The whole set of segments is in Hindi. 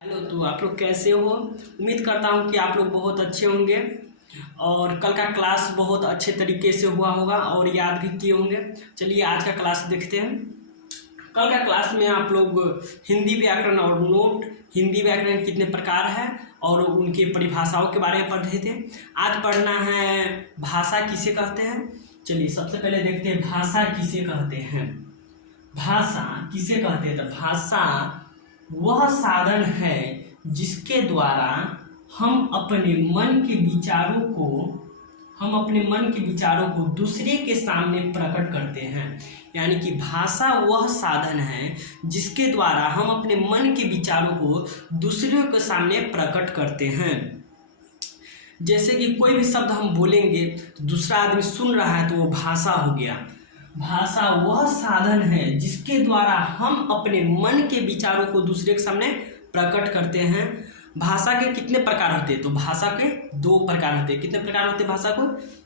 हेलो, तो आप लोग कैसे हो। उम्मीद करता हूँ कि आप लोग बहुत अच्छे होंगे और कल का क्लास बहुत अच्छे तरीके से हुआ होगा और याद भी किए होंगे। चलिए आज का क्लास देखते हैं। कल का क्लास में आप लोग हिंदी व्याकरण और नोट हिंदी व्याकरण कितने प्रकार है और उनकी परिभाषाओं के बारे में पढ़ रहे थे। आज पढ़ना है भाषा किसे कहते हैं। चलिए सबसे पहले देखते हैं भाषा किसे कहते हैं। भाषा किसे कहते हैं, तो भाषा वह साधन है जिसके द्वारा हम अपने मन के विचारों को दूसरे के सामने प्रकट करते हैं। यानी कि भाषा वह साधन है जिसके द्वारा हम अपने मन के विचारों को दूसरे के सामने प्रकट करते हैं। जैसे कि कोई भी शब्द हम बोलेंगे तो दूसरा आदमी सुन रहा है तो वो भाषा हो गया। भाषा वह साधन है जिसके द्वारा हम अपने मन के विचारों को दूसरे के सामने प्रकट करते हैं। भाषा के कितने प्रकार होते हैं, तो भाषा के दो प्रकार होते हैं। कितने प्रकार होते हैं भाषा को?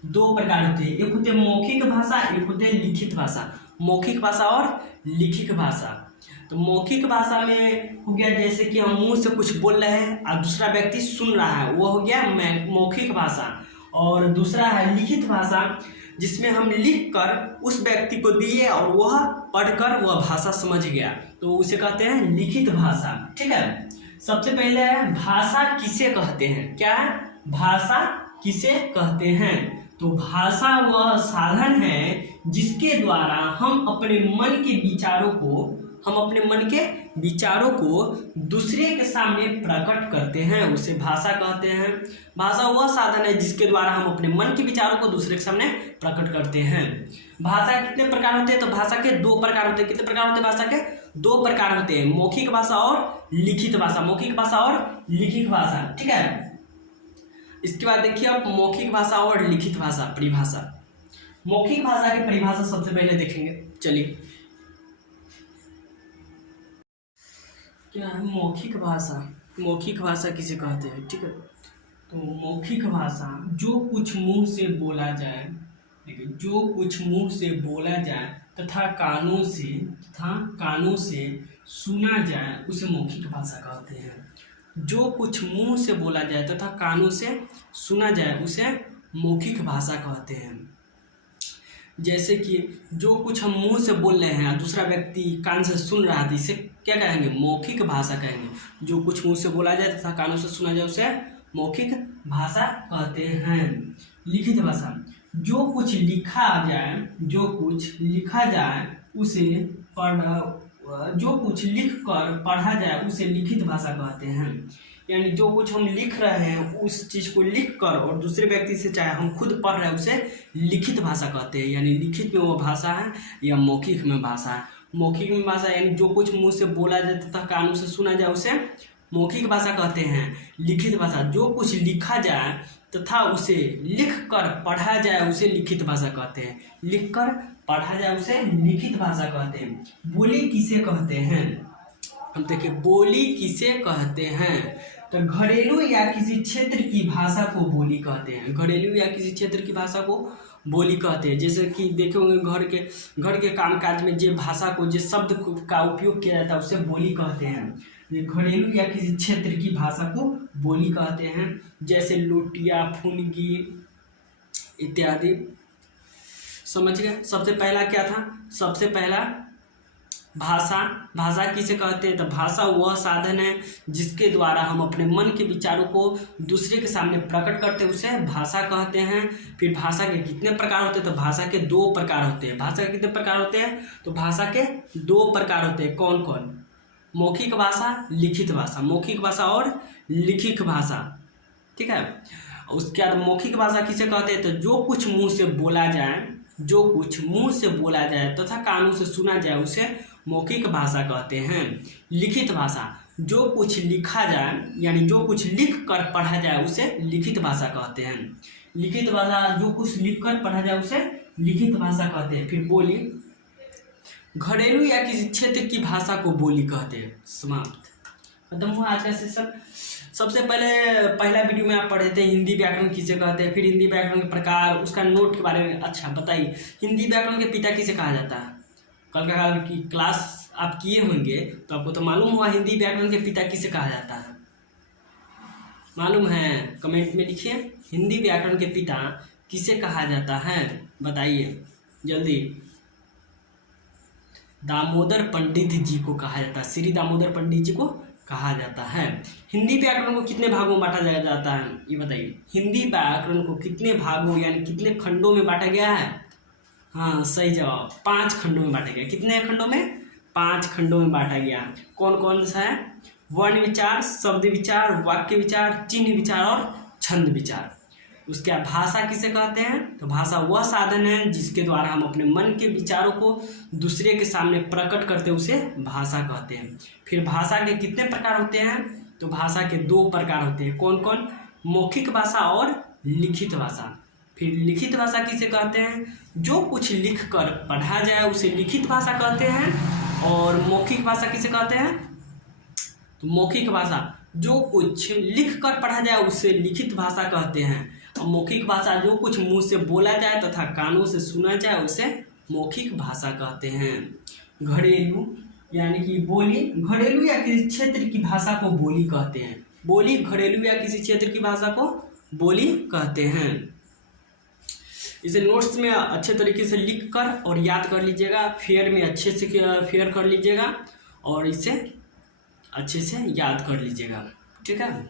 दो प्रकार होते हैं। एक होते हैं मौखिक भाषा, एक होते हैं लिखित भाषा। मौखिक भाषा और लिखित भाषा। तो मौखिक भाषा में हो गया जैसे कि हम मुंह से कुछ बोल रहे हैं और दूसरा व्यक्ति सुन रहा है, वो हो गया मौखिक भाषा। और दूसरा है लिखित भाषा, जिसमें हम लिख कर उस व्यक्ति को दिए और वह पढ़कर वह भाषा समझ गया, तो उसे कहते हैं लिखित भाषा। ठीक है, सबसे पहले है भाषा किसे कहते हैं। क्या है? भाषा किसे कहते हैं, तो भाषा वह साधन है जिसके द्वारा हम अपने मन के विचारों को दूसरे के सामने प्रकट करते हैं, उसे भाषा कहते हैं। भाषा वह साधन है जिसके द्वारा हम अपने मन के विचारों को दूसरे के सामने प्रकट करते हैं। भाषा कितने प्रकार होते हैं, तो भाषा के दो प्रकार होते हैं। कितने प्रकार होते हैं? भाषा के दो प्रकार होते हैं, मौखिक भाषा और लिखित भाषा। मौखिक भाषा और लिखित भाषा। ठीक है, इसके बाद देखिए आप मौखिक भाषा और लिखित भाषा परिभाषा। मौखिक भाषा की परिभाषा सबसे पहले देखेंगे। चलिए क्या है मौखिक भाषा। मौखिक भाषा किसे कहते हैं? ठीक है, तो मौखिक भाषा जो कुछ मुंह से बोला जाए, देखिए जो कुछ मुंह से बोला जाए तथा कानों से सुना जाए उसे मौखिक भाषा कहते हैं। जो कुछ मुंह से बोला जाए तथा कानों से सुना जाए उसे मौखिक भाषा कहते हैं। जैसे कि जो कुछ हम मुंह से बोल रहे हैं दूसरा व्यक्ति कान से सुन रहा था, इसे क्या कहेंगे? मौखिक भाषा कहेंगे। जो कुछ मुंह से बोला जाए तथा कानों से सुना जाए उसे मौखिक भाषा कहते हैं। लिखित भाषा जो कुछ लिखा जाए उसे जो कुछ लिख कर पढ़ा जाए उसे लिखित भाषा कहते हैं। यानी जो कुछ हम लिख रहे हैं उस चीज़ को लिख कर और दूसरे व्यक्ति से चाहे हम खुद पढ़ रहे हैं उसे लिखित भाषा कहते हैं। यानी लिखित में वो भाषा है या मौखिक में भाषा है। मौखिक में भाषा यानी जो कुछ मुंह से बोला जाए तथा कानों से सुना जाए उसे मौखिक भाषा कहते हैं। लिखित भाषा जो कुछ लिखा जाए तथा उसे लिख कर पढ़ा जाए उसे लिखित भाषा कहते हैं। लिख कर पढ़ा जाए उसे लिखित भाषा कहते हैं। बोली किसे कहते हैं? हम देखिए बोली किसे कहते हैं, तो घरेलू या किसी क्षेत्र की भाषा को बोली कहते हैं। घरेलू या किसी क्षेत्र की भाषा को बोली कहते हैं। जैसे कि देखे होंगे घर के कामकाज में जो भाषा को जिस शब्द का उपयोग किया जाता है उसे बोली कहते हैं। घरेलू या किसी क्षेत्र की भाषा को बोली कहते हैं। जैसे लोटिया, फुनगी इत्यादि। समझ गए? सबसे पहला क्या था? सबसे पहला भाषा किसे कहते हैं, तो भाषा वह साधन है जिसके द्वारा हम अपने मन के विचारों को दूसरे के सामने प्रकट करते हैं, उसे भाषा कहते हैं। फिर भाषा के कितने प्रकार होते हैं, तो भाषा के दो प्रकार होते हैं। भाषा के कितने प्रकार होते हैं, तो भाषा के दो प्रकार होते हैं। कौन कौन? मौखिक भाषा, लिखित भाषा। मौखिक भाषा और लिखित भाषा। ठीक है, उसके बाद मौखिक भाषा किसे कहते हैं, तो जो कुछ मुंह से बोला जाए तथा कानों से सुना जाए उसे मौखिक भाषा कहते हैं। लिखित भाषा जो कुछ लिखा जाए यानी जो कुछ लिख कर पढ़ा जाए उसे लिखित भाषा कहते हैं। लिखित भाषा जो कुछ लिख कर पढ़ा जाए उसे लिखित भाषा कहते हैं। फिर बोली घरेलू या किसी क्षेत्र की भाषा को बोली कहते हैं। समाप्त, खत्म हुआ आज का सेशन। सबसे पहला वीडियो में आप पढ़े थे हिंदी व्याकरण किसे कहते हैं, फिर हिंदी व्याकरण के प्रकार, उसका नोट के बारे में। अच्छा बताइए हिंदी व्याकरण के पिता किसे कहा जाता है? कल का की क्लास आप किए होंगे तो आपको तो मालूम हुआ हिंदी व्याकरण के पिता किसे कहा जाता है, मालूम है? कमेंट में लिखिए, हिंदी व्याकरण के पिता किसे कहा जाता है, बताइए जल्दी। दामोदर पंडित जी को कहा जाता है, श्री दामोदर पंडित जी को कहा जाता है। हिंदी व्याकरण को कितने भागों में बांटा जाता है, ये बताइए। हिंदी व्याकरण को कितने भागों यानी कितने खंडों में बांटा गया है? हाँ सही जवाब, 5 खंडों में बांटा गया। कितने खंडों में? 5 खंडों में बांटा गया। कौन कौन सा है? वर्ण विचार, शब्द विचार, वाक्य विचार, चिन्ह विचार और छंद विचार। उसके बाद भाषा किसे कहते हैं? तो भाषा वह साधन है जिसके द्वारा हम अपने मन के विचारों को दूसरे के सामने प्रकट करते हैं, उसे भाषा कहते हैं। फिर भाषा के कितने प्रकार होते हैं? तो भाषा के 2 प्रकार होते हैं। कौन कौन? मौखिक भाषा और लिखित भाषा। फिर लिखित भाषा किसे कहते हैं? जो कुछ लिख कर पढ़ा जाए उसे लिखित भाषा कहते हैं। और मौखिक भाषा किसे कहते हैं? तो मौखिक भाषा जो कुछ लिख कर पढ़ा जाए उसे लिखित भाषा कहते हैं। और मौखिक भाषा जो कुछ मुंह से बोला जाए तथा कानों से सुना जाए उसे मौखिक भाषा कहते हैं। घरेलू यानी कि बोली, घरेलू या किसी क्षेत्र की भाषा को बोली कहते हैं। बोली घरेलू या किसी क्षेत्र की भाषा को बोली कहते हैं। इसे नोट्स में अच्छे तरीके से लिख कर और याद कर लीजिएगा, फेयर में अच्छे से फेयर कर लीजिएगा और इसे अच्छे से याद कर लीजिएगा, ठीक है।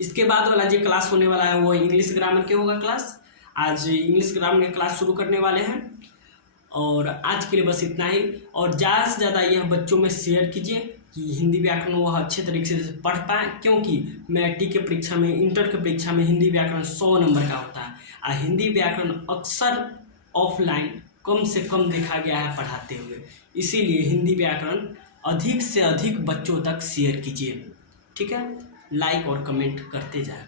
इसके बाद वाला जो क्लास होने वाला है वो इंग्लिश ग्रामर के होगा क्लास। आज इंग्लिश ग्रामर की क्लास शुरू करने वाले हैं और आज के लिए बस इतना ही। और ज़्यादा से ज़्यादा यह बच्चों में शेयर कीजिए कि हिंदी व्याकरण वह अच्छे तरीके से पढ़ पाए, क्योंकि मैट्रिक के परीक्षा में, इंटर के परीक्षा में हिंदी व्याकरण 100 नंबर का होता है और हिंदी व्याकरण अक्सर ऑफलाइन कम से कम देखा गया है पढ़ाते हुए। इसीलिए हिंदी व्याकरण अधिक से अधिक बच्चों तक शेयर कीजिए, ठीक है। लाइक और कमेंट करते जाए।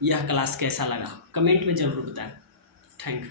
यह क्लास कैसा लगा कमेंट में ज़रूर बताएं। Thank you.